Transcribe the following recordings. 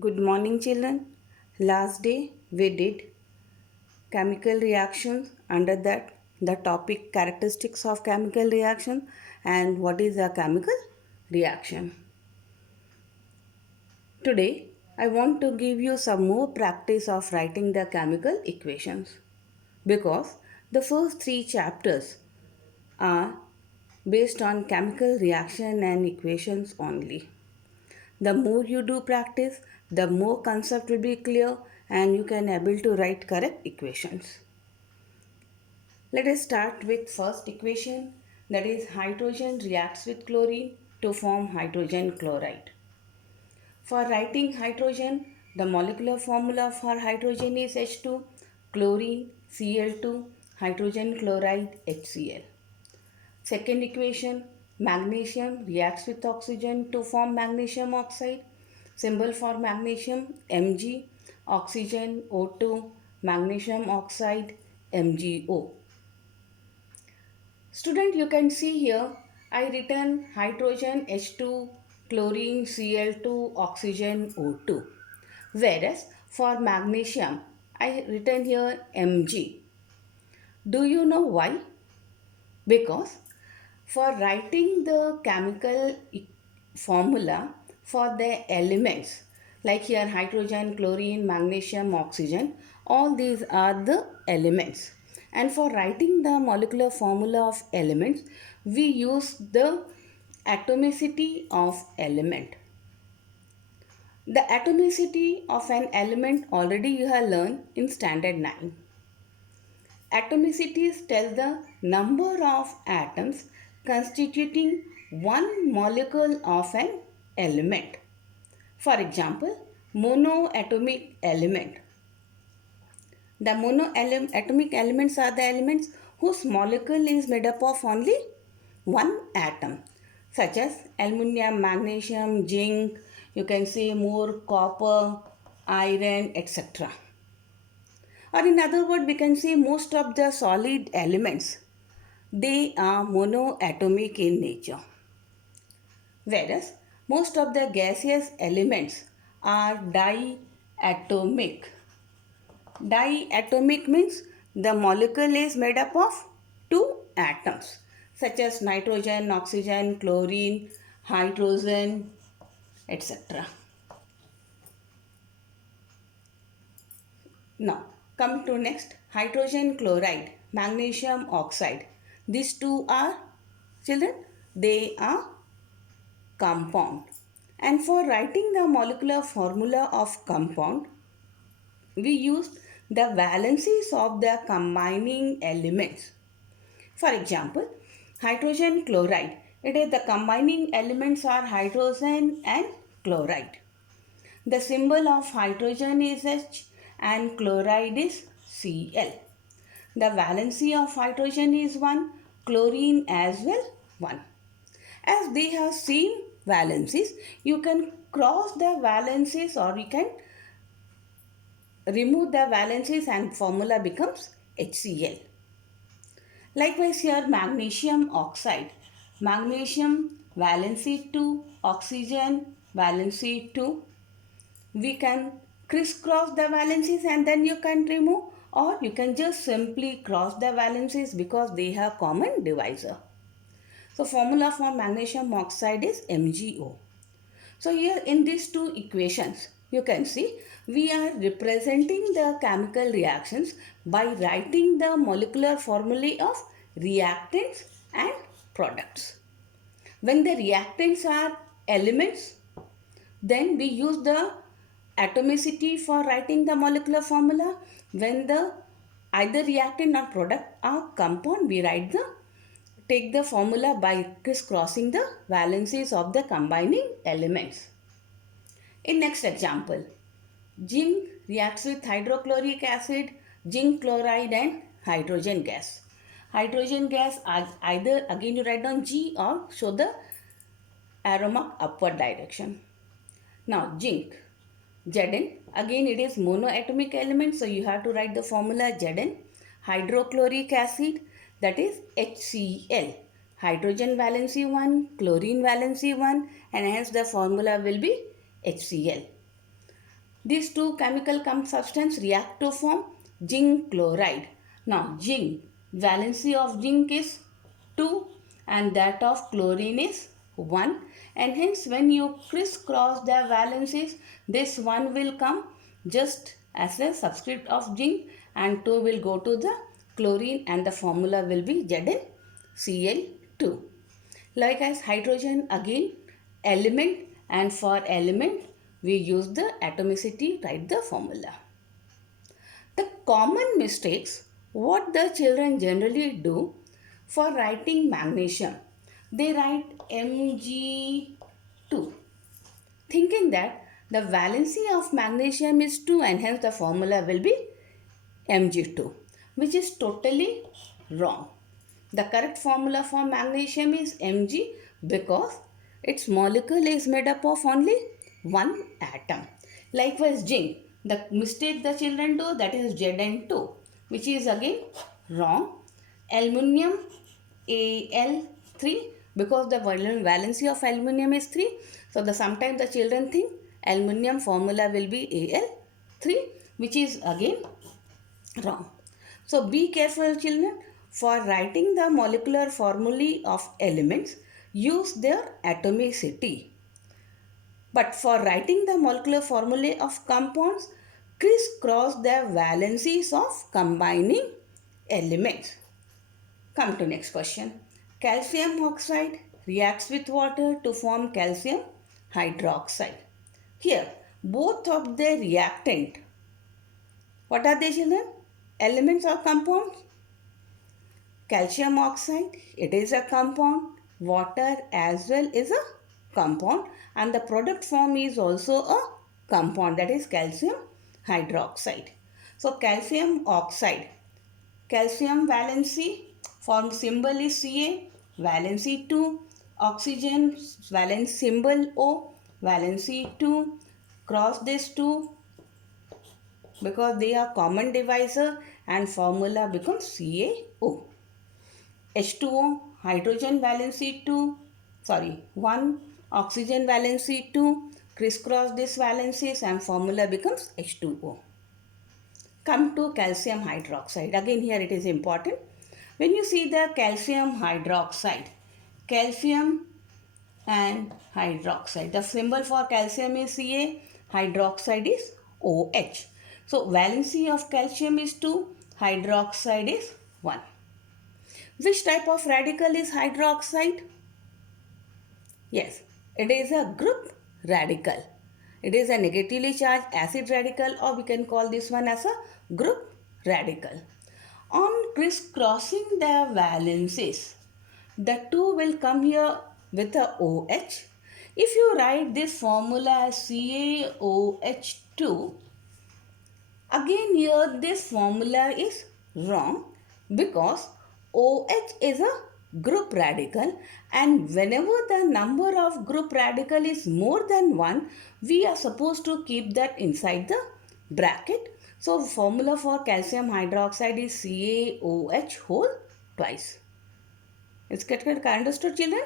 Good morning, children. Last day we did chemical reactions. Under that, the topic characteristics of chemical reaction and what is a chemical reaction. Today, I want to give you some more practice of writing the chemical equations because the first three chapters are based on chemical reaction and equations only. The more you do practice, the more concept will be clear and you can able to write correct equations. Let us start with first equation, that is hydrogen reacts with chlorine to form hydrogen chloride. For writing hydrogen, the molecular formula for hydrogen is H2, chlorine Cl2, hydrogen chloride HCl. Second equation, magnesium reacts with oxygen to form magnesium oxide. Symbol for magnesium Mg, oxygen O2, magnesium oxide MgO. Student, you can see here I written hydrogen H2, chlorine Cl2, oxygen O2. Whereas for magnesium I written here Mg. Do you know why? Because for writing the chemical formula for the elements like here hydrogen, chlorine, magnesium, oxygen, all these are the elements. And for writing the molecular formula of elements, we use the atomicity of element. The atomicity of an element already you have learned in standard 9. Atomicities tell the number of atoms constituting one molecule of an element. For example, monoatomic element. The monoatomic elements are the elements whose molecule is made up of only one atom, such as aluminium, magnesium, zinc, you can say more copper, iron, etc. Or in other words, we can say most of the solid elements, they are monoatomic in nature. Whereas most of the gaseous elements are diatomic. Diatomic means the molecule is made up of two atoms such as nitrogen, oxygen, chlorine, hydrogen, etc. Now, come to next, hydrogen chloride, magnesium oxide. These two are, children, they are compound. And for writing the molecular formula of compound, we use the valencies of the combining elements. For example, hydrogen chloride, it is the combining elements are hydrogen and chloride. The symbol of hydrogen is H and chloride is Cl. The valency of hydrogen is 1, chlorine as well 1. As they have seen valencies, you can cross the valencies or you can remove the valencies and formula becomes HCl. Likewise here magnesium oxide. Magnesium valency 2, oxygen valency 2. We can crisscross the valencies and then you can remove, or you can just simply cross the valencies because they have common divisor. So formula for magnesium oxide is MgO. So here in these two equations, you can see we are representing the chemical reactions by writing the molecular formulae of reactants and products. When the reactants are elements, then we use the atomicity for writing the molecular formula. When the either reactant or product are compound, we take the formula by crisscrossing the valencies of the combining elements. In next example, zinc reacts with hydrochloric acid, zinc chloride and hydrogen gas. Hydrogen gas either again you write down G or show the arrow mark upward direction. Now zinc, Zn, again it is monoatomic element, so you have to write the formula Zn. Hydrochloric acid, that is HCl. Hydrogen valency 1, chlorine valency 1, and hence the formula will be HCl. These two chemical substances react to form zinc chloride. Now, zinc, valency of zinc is 2 and that of chlorine is 1, and hence when you crisscross their valencies, this 1 will come just as a subscript of zinc and 2 will go to the chlorine and the formula will be ZnCl2. Likewise, hydrogen again element, and for element we use the atomicity, write the formula. The common mistakes what the children generally do for writing magnesium, they write Mg2 thinking that the valency of magnesium is 2 and hence the formula will be Mg2, which is totally wrong. The correct formula for magnesium is Mg because its molecule is made up of only one atom. Likewise, zinc, the mistake the children do, that is Zn2, which is again wrong. Aluminium, Al3, because the valency of aluminium is 3. So, sometimes the children think aluminium formula will be Al3, which is again wrong. So be careful children, for writing the molecular formulae of elements, use their atomicity. But for writing the molecular formulae of compounds, crisscross the valencies of combining elements. Come to next question. Calcium oxide reacts with water to form calcium hydroxide. Here, both of the reactant, what are they children? Elements or compounds? Calcium oxide, it is a compound. Water as well is a compound, and the product form is also a compound, that is calcium hydroxide. So calcium oxide, calcium valency, form symbol is Ca, valency 2, oxygen valence symbol O, valency 2, cross this 2 because they are common divisor and formula becomes CaO. H2O, hydrogen valency 1, oxygen valency 2, crisscross this valencies and formula becomes H2O. Come to calcium hydroxide. Again here it is important. When you see the calcium hydroxide, calcium and hydroxide, the symbol for calcium is Ca, hydroxide is OH. So valency of calcium is 2, hydroxide is 1. Which type of radical is hydroxide? Yes, it is a group radical. It is a negatively charged acid radical, or we can call this one as a group radical. On crisscrossing the valencies, the 2 will come here with a OH. If you write this formula as CaOH2, again here this formula is wrong because OH is a group radical, and whenever the number of group radical is more than 1, we are supposed to keep that inside the bracket. So formula for calcium hydroxide is CaOH whole twice. Is it understood children?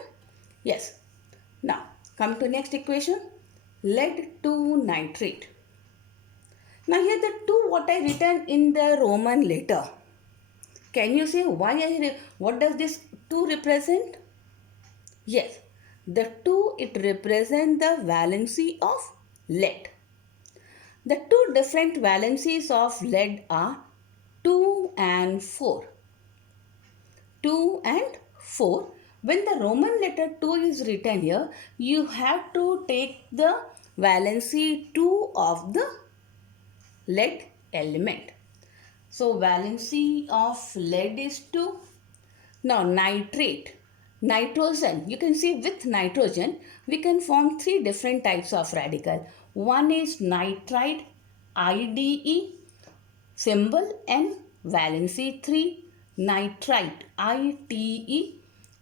Yes. Now come to next equation, lead to nitrate. Now here the 2 what I written in the Roman letter. Can you say what does this 2 represent? Yes, the 2 it represents the valency of lead. The 2 different valencies of lead are 2 and 4. 2 and 4. When the Roman letter 2 is written here, you have to take the valency 2 of the lead element. So valency of lead is 2. Now nitrate, nitrogen, you can see with nitrogen we can form 3 different types of radical. One is nitride, IDE, symbol N, valency 3, nitrite, ITE,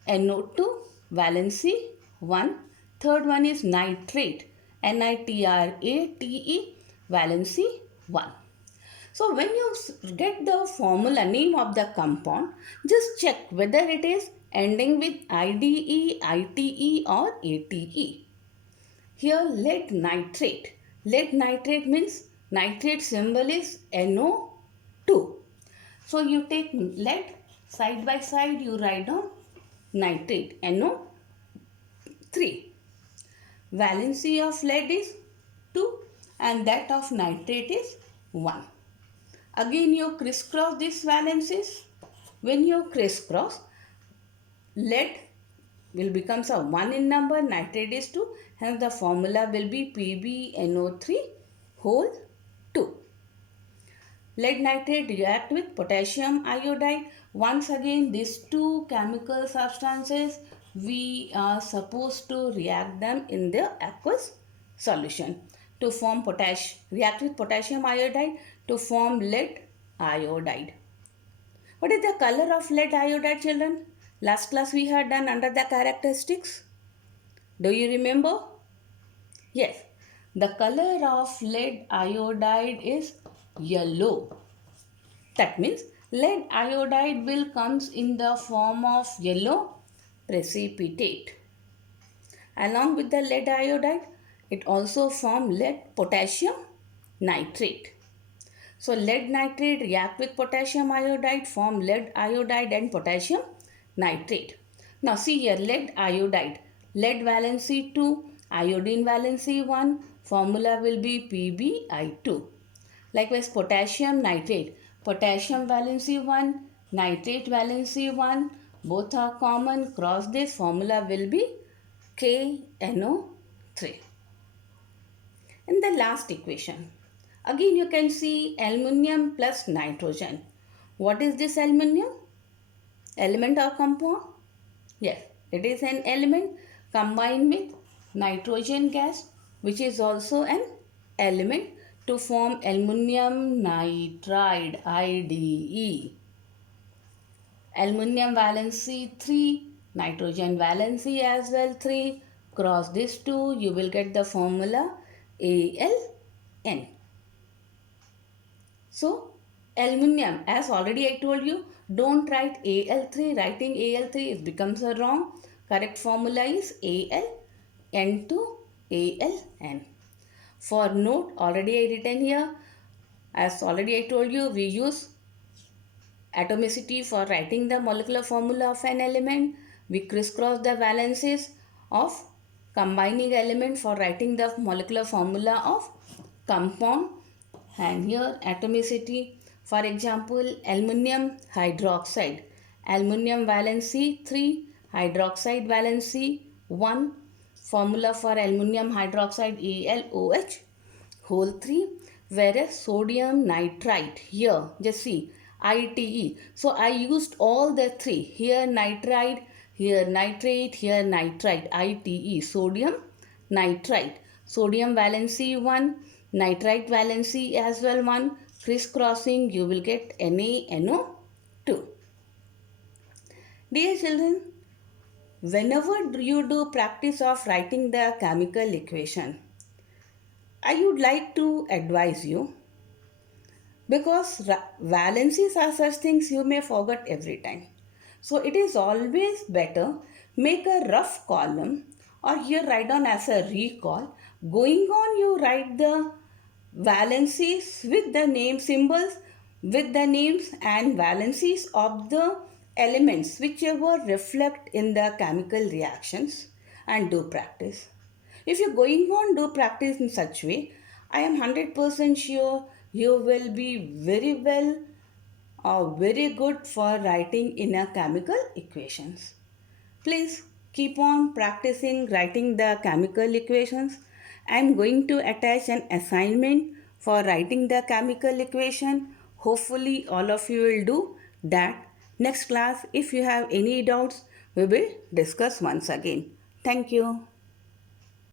NO2, valency 1. Third one is nitrate, NITRATE, valency 1. So when you get the formula name of the compound, just check whether it is ending with IDE, ITE or ATE. Here lead nitrate. Lead nitrate means nitrate symbol is NO2. So you take lead, side by side you write down nitrate NO3. Valency of lead is 2 and that of nitrate is 1. Again you crisscross these valencies. When you crisscross, lead will become a 1 in number, nitrate is 2, hence the formula will be PbNO3 whole 2. Lead nitrate react with potassium iodide. Once again, these two chemical substances, we are supposed to react them in the aqueous solution to form react with potassium iodide to form lead iodide. What is the color of lead iodide, children? Last class we had done under the characteristics. Do you remember? Yes. The color of lead iodide is yellow. That means lead iodide will comes in the form of yellow precipitate. Along with the lead iodide, it also forms lead potassium nitrate. So lead nitrate react with potassium iodide, form lead iodide and potassium nitrate. Now see here, lead iodide, lead valency 2, iodine valency 1, formula will be PbI2. Likewise potassium nitrate, potassium valency 1, nitrate valency 1, both are common, cross this, formula will be KNO3. In the last equation, again you can see aluminium plus nitrogen. What is this aluminium? Element or compound? Yes, it is an element combined with nitrogen gas, which is also an element to form aluminium nitride IDE. Aluminium valency 3, nitrogen valency as well 3. Cross this 2, you will get the formula ALN. So, aluminium, as already I told you, don't write Al3. Writing Al3 becomes a wrong. Correct formula is Al to Aln. For note, already I written here. As already I told you, we use atomicity for writing the molecular formula of an element. We crisscross the valencies of combining element for writing the molecular formula of compound. And here atomicity, for example, aluminium hydroxide, aluminium valency 3, hydroxide valency 1, formula for aluminium hydroxide AlOH whole 3, whereas sodium nitrite, here just see ITE. So I used all the 3, here nitride, here nitrate, here nitrite, ITE, sodium nitrite, sodium valency 1, nitrite valency as well 1, crisscrossing you will get NaNO2. Dear children, whenever you do practice of writing the chemical equation, I would like to advise you, because valencies are such things you may forget every time. So it is always better make a rough column or here write down as a recall. Going on you write the valencies with the name symbols, with the names and valencies of the elements whichever reflect in the chemical reactions, and do practice. If you're going on do practice in such way, I am 100% sure you will be very well or very good for writing in a chemical equations. Please keep on practicing writing the chemical equations. I am going to attach an assignment for writing the chemical equation. Hopefully all of you will do that. Next class, if you have any doubts, we will discuss once again. Thank you.